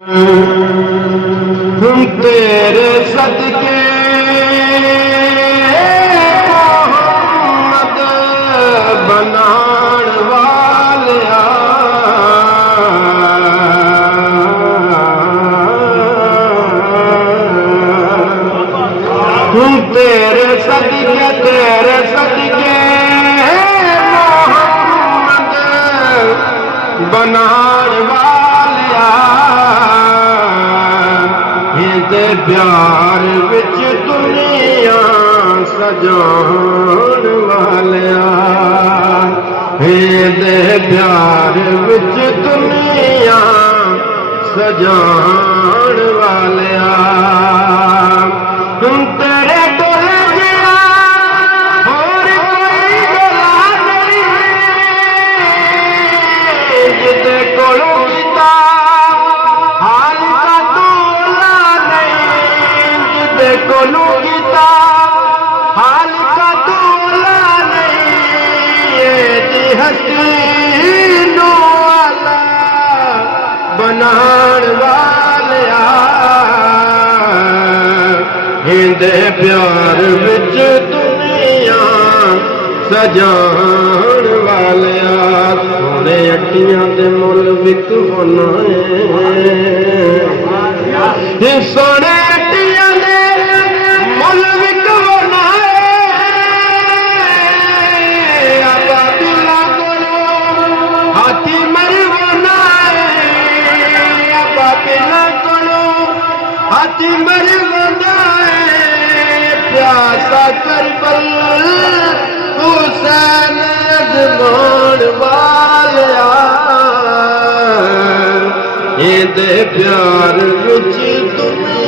हम तेरे सदके मोहम्मद बनाण वालिया हम तेरे सदके मोहम्मद बनाण वालिया दे प्यार विच दुनिया सजाण वालिया दे प्यार विच दुनिया सजाण वालिया तेरे टोल जिया होर कोई गला नहीं जिदे कोलों कीता हाल का तोला कोलू गीता हाल का तोला नहीं हसीनो वाला बनाण वालिया हिंदे प्यार विच दुनिया सजाण वालिया सोने अट्टियां दे मुल विक होना है सोने अट्टियां दे मुल विक होना हाथी मरवाना हाथी मरवाना प्यासा करबल हुसैन अजमान वालिया दे प्यार विच दुनिया